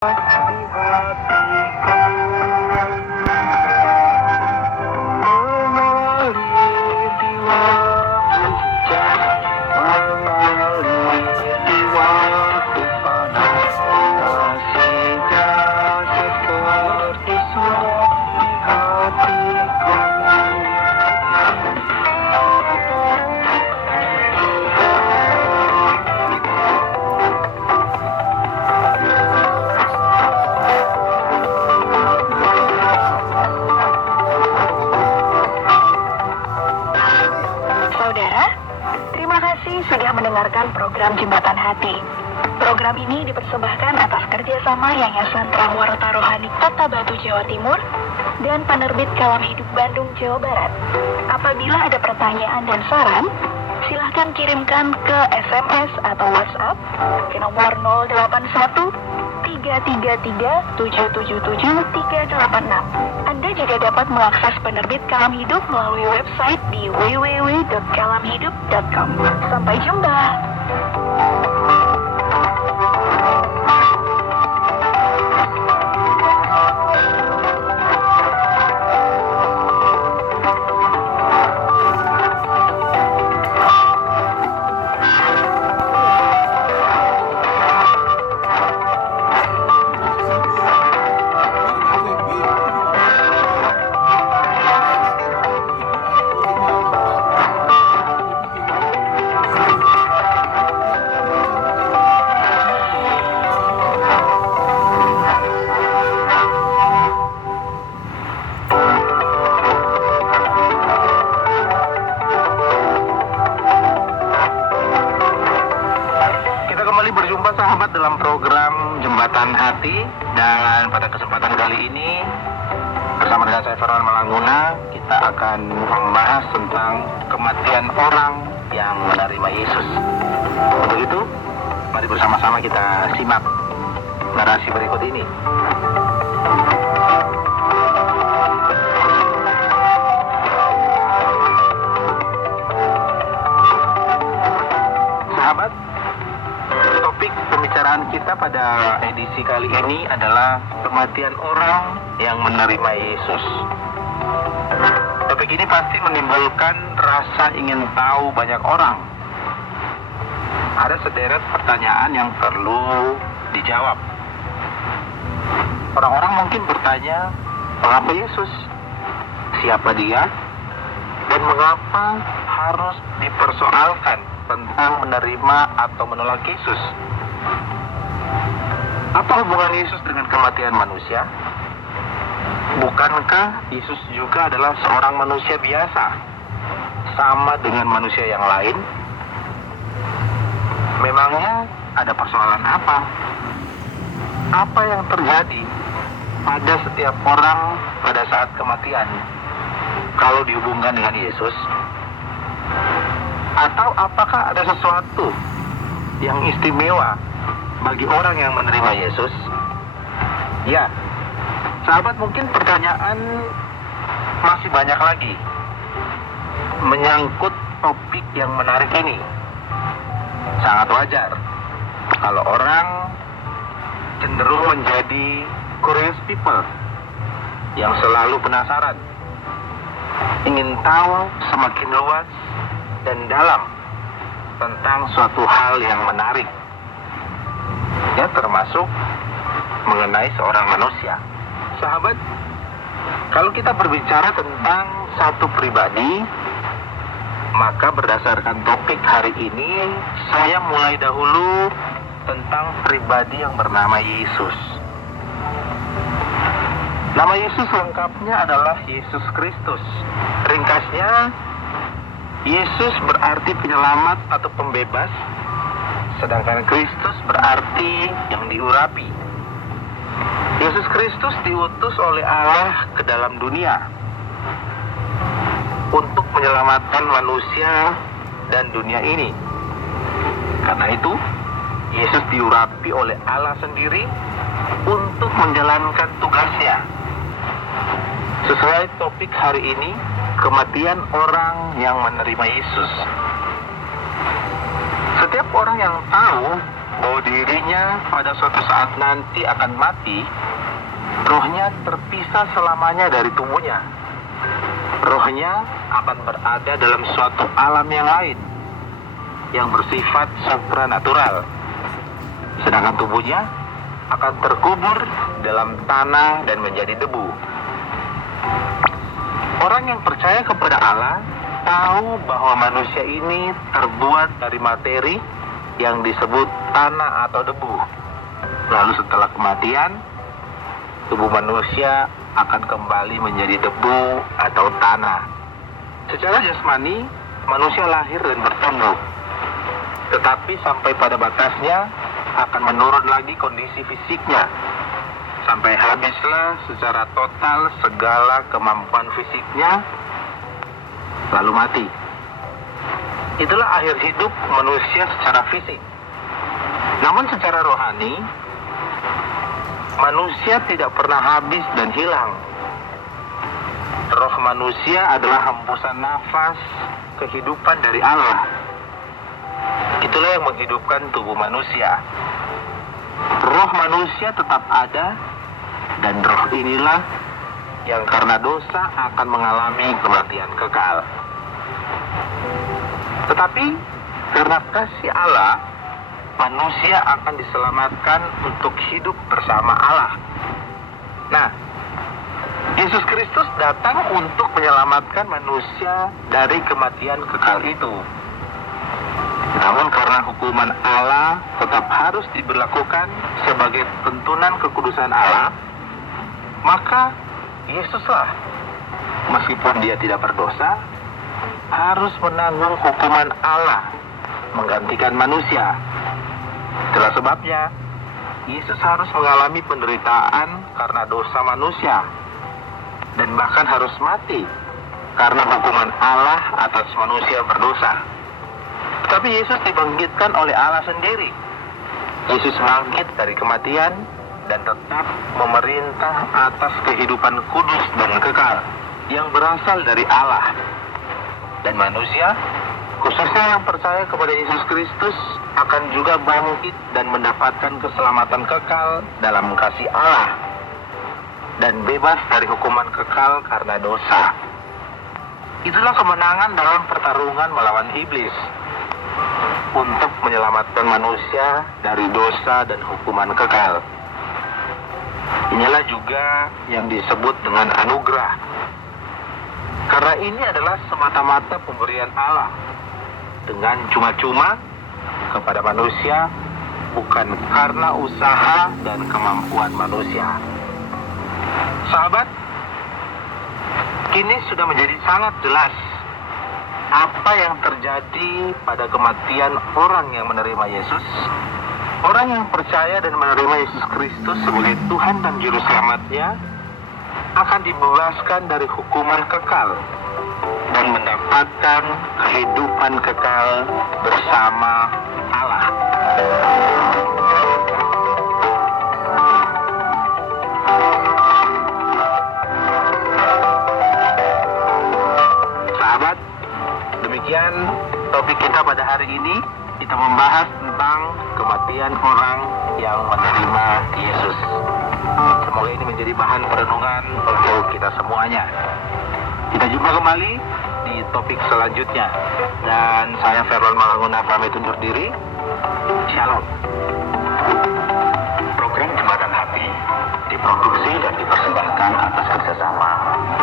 di hatiku mengalir di waktu hujan, mengalir di waktu panas, kasihnya seperti surut di hatiku. Saudara, terima kasih sudah mendengarkan program Jembatan Hati. Program ini dipersembahkan atas kerjasama Yayasan Prawarta Rohani Kota Batu, Jawa Timur, dan Penerbit Kalam Hidup Bandung, Jawa Barat. Apabila ada pertanyaan dan saran, silahkan kirimkan ke SMS atau WhatsApp ke nomor 081 333 777 386. Anda juga dapat mengakses Penerbit Kalam Hidup melalui website di www.kalamhidup.com. Sampai jumpa. Berjumpa sahabat dalam program Jembatan Hati, dan pada kesempatan kali ini bersama dengan saya Farhan Malanguna, kita akan membahas tentang kematian orang yang menerima Yesus. Untuk itu, mari bersama-sama kita simak narasi berikut ini. Sahabat, topik pembicaraan kita pada edisi kali ini adalah kematian orang yang menerima Yesus. Topik ini pasti menimbulkan rasa ingin tahu banyak orang. Ada sederet pertanyaan yang perlu dijawab. Orang-orang mungkin bertanya, mengapa Yesus? Siapa dia? Dan mengapa harus dipersoalkan tentang menerima atau menolak Yesus? Apa hubungan Yesus dengan kematian manusia? Bukankah Yesus juga adalah seorang manusia biasa, sama dengan manusia yang lain? Memangnya ada persoalan apa? Apa yang terjadi pada setiap orang pada saat kematian kalau dihubungkan dengan Yesus? Atau apakah ada sesuatu yang istimewa bagi orang yang menerima Yesus? Ya, sahabat, mungkin pertanyaan masih banyak lagi menyangkut topik yang menarik ini. Sangat wajar kalau orang cenderung menjadi curious people yang selalu penasaran, ingin tahu semakin luas dan dalam tentang suatu hal yang menarik, ya, termasuk mengenai seorang manusia. Sahabat, kalau kita berbicara tentang satu pribadi, maka berdasarkan topik hari ini, saya mulai dahulu tentang pribadi yang bernama Yesus. Nama Yesus lengkapnya adalah Yesus Kristus. Ringkasnya, Yesus berarti penyelamat atau pembebas, sedangkan Kristus berarti yang diurapi. Yesus Kristus diutus oleh Allah ke dalam dunia untuk menyelamatkan manusia dan dunia ini. Karena itu, Yesus diurapi oleh Allah sendiri untuk menjalankan tugasnya. Sesuai topik hari ini, kematian orang yang menerima Yesus. Setiap orang yang tahu bahwa dirinya pada suatu saat nanti akan mati, rohnya terpisah selamanya dari tubuhnya. Rohnya akan berada dalam suatu alam yang lain, yang bersifat supranatural. Sedangkan tubuhnya akan terkubur dalam tanah dan menjadi debu. Orang yang percaya kepada Allah tahu bahwa manusia ini terbuat dari materi yang disebut tanah atau debu. Lalu setelah kematian, tubuh manusia akan kembali menjadi debu atau tanah. Secara jasmani, manusia lahir dan bertumbuh. Tetapi sampai pada batasnya akan menurun lagi kondisi fisiknya. Sampai habislah secara total segala kemampuan fisiknya, lalu mati. Itulah akhir hidup manusia secara fisik. Namun secara rohani, manusia tidak pernah habis dan hilang. Roh manusia adalah hembusan nafas kehidupan dari Allah. Itulah yang menghidupkan tubuh manusia. Roh manusia tetap ada, dan roh inilah yang karena dosa akan mengalami kematian kekal. Tetapi karena kasih Allah, manusia akan diselamatkan untuk hidup bersama Allah. Nah, Yesus Kristus datang untuk menyelamatkan manusia dari kematian kekal itu. Namun karena hukuman Allah tetap harus diberlakukan sebagai tuntunan kekudusan Allah, maka Yesuslah, meskipun dia tidak berdosa, harus menanggung hukuman Allah menggantikan manusia. Itulah sebabnya Yesus harus mengalami penderitaan karena dosa manusia, dan bahkan harus mati karena hukuman Allah atas manusia berdosa. Tapi Yesus dibangkitkan oleh Allah sendiri. Yesus bangkit dari kematian dan tetap memerintah atas kehidupan kudus dan kekal yang berasal dari Allah. Dan manusia, khususnya yang percaya kepada Yesus Kristus, akan juga bangkit dan mendapatkan keselamatan kekal dalam kasih Allah dan bebas dari hukuman kekal karena dosa. Itulah kemenangan dalam pertarungan melawan iblis untuk menyelamatkan manusia dari dosa dan hukuman kekal. Inilah juga yang disebut dengan anugerah. Karena ini adalah semata-mata pemberian Allah dengan cuma-cuma kepada manusia, bukan karena usaha dan kemampuan manusia. Sahabat, kini sudah menjadi sangat jelas apa yang terjadi pada kematian orang yang menerima Yesus. Orang yang percaya dan menerima Yesus Kristus sebagai Tuhan dan Juru Selamatnya akan dibebaskan dari hukuman kekal dan mendapatkan kehidupan kekal bersama Allah. Sahabat, demikian topik kita pada hari ini. Kita membahas tentang kematian orang yang menerima Yesus. Semoga ini menjadi bahan perenungan untuk kita semuanya. Kita jumpa kembali di topik selanjutnya. Dan saya Ferlan Malanguna pamit undur diri. Shalom. Program Jembatan Hati diproduksi dan dipersembahkan atas kerjasama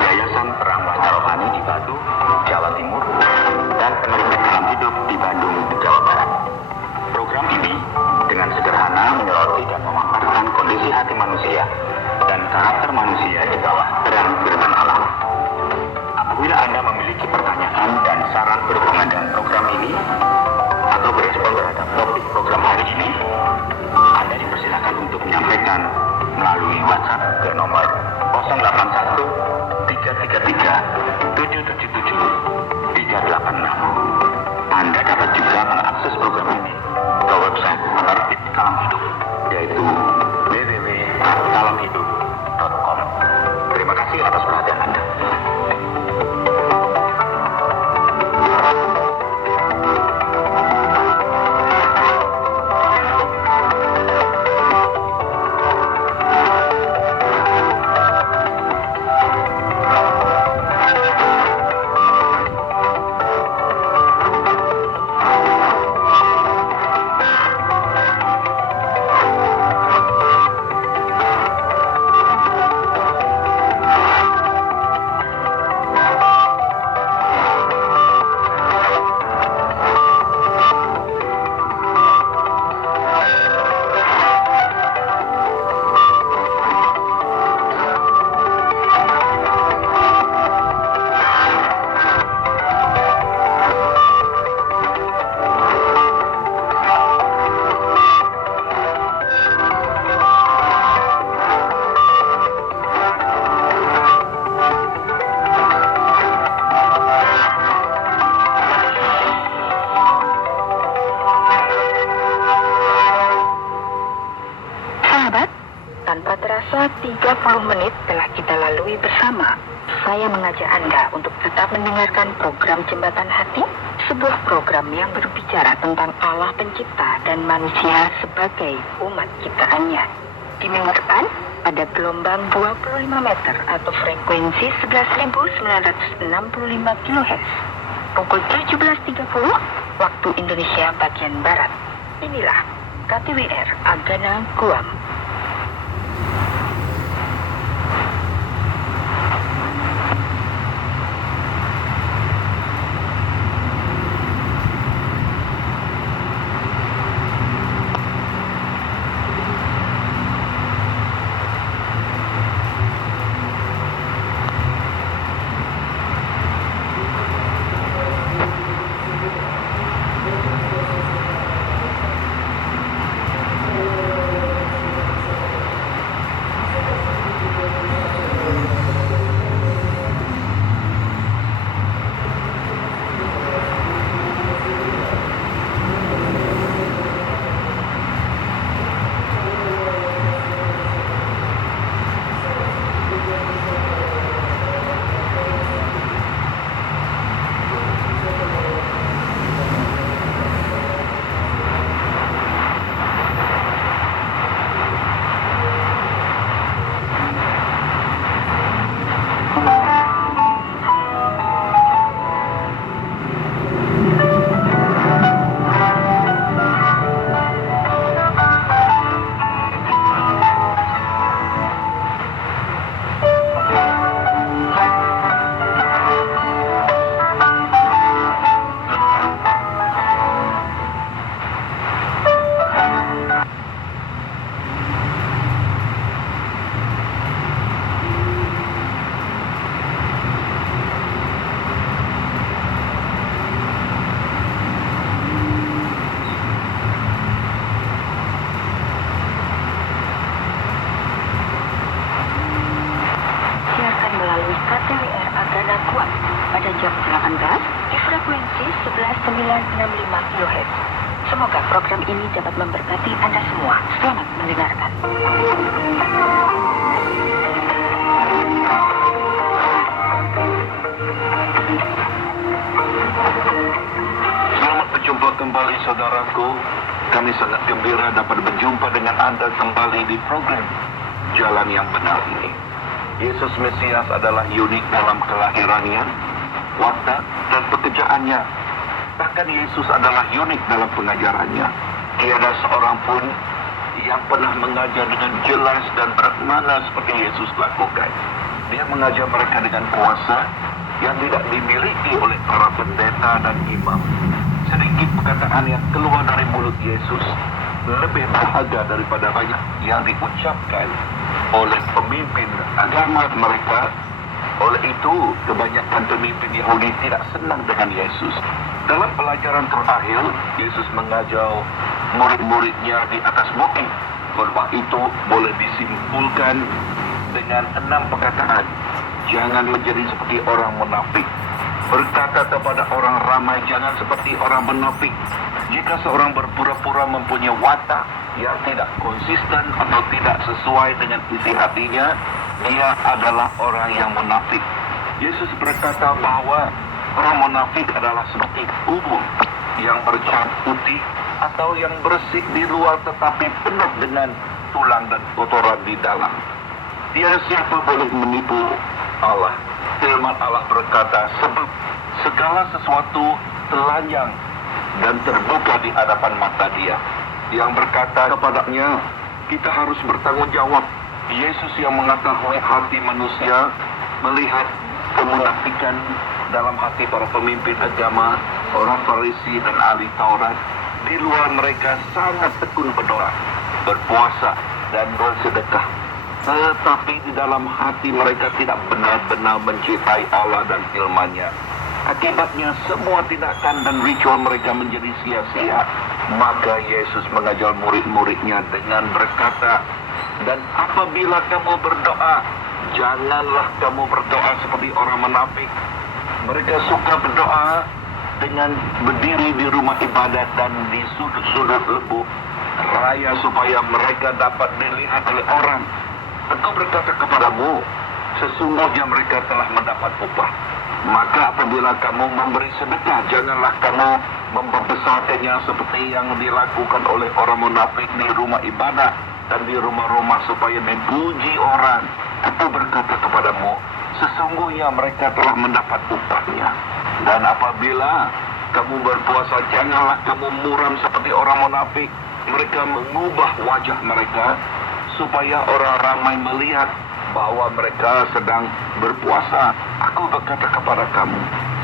Yayasan Perang Wanita Rohani di Batu, Jawa Timur, dan Penerbit Dalam Hidup di Bandung, Jawa Barat. Program ini dengan sederhana menyoroti dan memaparkan kondisi hati manusia dan karakter manusia di bawah terang firman Allah. Apabila Anda memiliki pertanyaan dan saran berhubungan dengan program ini atau berespon terhadap topik program hari ini, Anda dipersilakan untuk menyampaikan melalui WhatsApp ke nomor 081 333 777 386. Anda dapat juga mengakses program ini ke website Penerbit Dalam Hidup, yaitu www.dalamhidup.com. Terima kasih atas perhatian Anda. rasa 30 menit telah kita lalui bersama. Saya mengajak Anda untuk tetap mendengarkan program Jembatan Hati, sebuah program yang berbicara tentang Allah Pencipta dan manusia sebagai umat ciptaannya. Di minggu depan, pada gelombang 25 meter atau frekuensi 11.965 kHz, pukul 17.30 waktu Indonesia bagian Barat. Inilah KTWR Agana Guam. KTWR Agana Guam pada jam 18 di frekuensi 11.965 kHz. Semoga program ini dapat memberkati Anda semua. Selamat mendengarkan. Selamat berjumpa kembali saudaraku. Kami sangat gembira dapat berjumpa dengan Anda kembali di program Jalan yang Benar ini. Yesus Mesias adalah unik dalam kelahirannya, watak, dan pekerjaannya. Bahkan Yesus adalah unik dalam pengajarannya. Tiada seorang pun yang pernah mengajar dengan jelas dan bermakna seperti Yesus lakukan. Dia mengajar mereka dengan kuasa yang tidak dimiliki oleh para pendeta dan imam. Sedikit perkataan yang keluar dari mulut Yesus lebih berharga daripada banyak yang diucapkan oleh pemimpin agama mereka. Oleh itu, kebanyakan pemimpin Yahudi tidak senang dengan Yesus. Dalam pelajaran terakhir, Yesus mengajar murid-muridnya di atas bukit. Khotbah itu boleh disimpulkan dengan 6 perkataan. Jangan menjadi seperti orang munafik. Berkata kepada orang ramai, jangan seperti orang munafik. Jika seorang berpura-pura mempunyai watak yang tidak konsisten atau tidak sesuai dengan isi hatinya, dia adalah orang yang munafik. Yesus berkata bahwa orang munafik adalah seperti bubur yang bercat putih atau yang bersih di luar tetapi penuh dengan tulang dan kotoran di dalam. Tiada siapa boleh menipu Allah. Firman Allah berkata, sebab segala sesuatu telanjang dan terbuka di hadapan mata Dia. Yang berkata kepadanya, kita harus bertanggung jawab. Yesus yang mengetahui hati manusia melihat kemunafikan dalam hati para pemimpin agama, orang Farisi dan ahli Taurat. Di luar mereka sangat tekun berdoa, berpuasa dan bersedekah. Tetapi di dalam hati mereka tidak benar-benar mencintai Allah dan firman-Nya. Akibatnya semua tindakan dan ritual mereka menjadi sia-sia. Maka Yesus mengajar murid-muridnya dengan berkata, dan apabila kamu berdoa, janganlah kamu berdoa seperti orang munafik. Mereka suka berdoa dengan berdiri di rumah ibadat dan di sudut-sudut lebu raya supaya mereka dapat dilihat oleh orang. Engkau berkata kepadamu, sesungguhnya mereka telah mendapat upah. Maka apabila kamu memberi sedekah, janganlah kamu membesarkannya seperti yang dilakukan oleh orang munafik di rumah ibadah dan di rumah-rumah supaya memuji orang. Aku berkata kepadamu, sesungguhnya mereka telah mendapat upahnya. Dan apabila kamu berpuasa, janganlah kamu muram seperti orang munafik. Mereka mengubah wajah mereka supaya orang ramai melihat bahwa mereka sedang berpuasa. Aku berkata kepada kamu,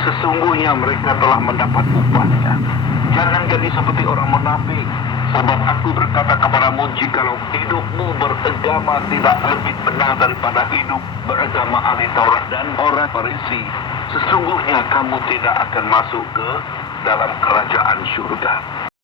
sesungguhnya mereka telah mendapat upahnya. Jangan jadi seperti orang munafik, sebab aku berkata kepadamu, jikalau hidupmu beragama tidak lebih benar daripada hidup beragama ahli Taurat dan orang Farisi, sesungguhnya kamu tidak akan masuk ke dalam kerajaan surga.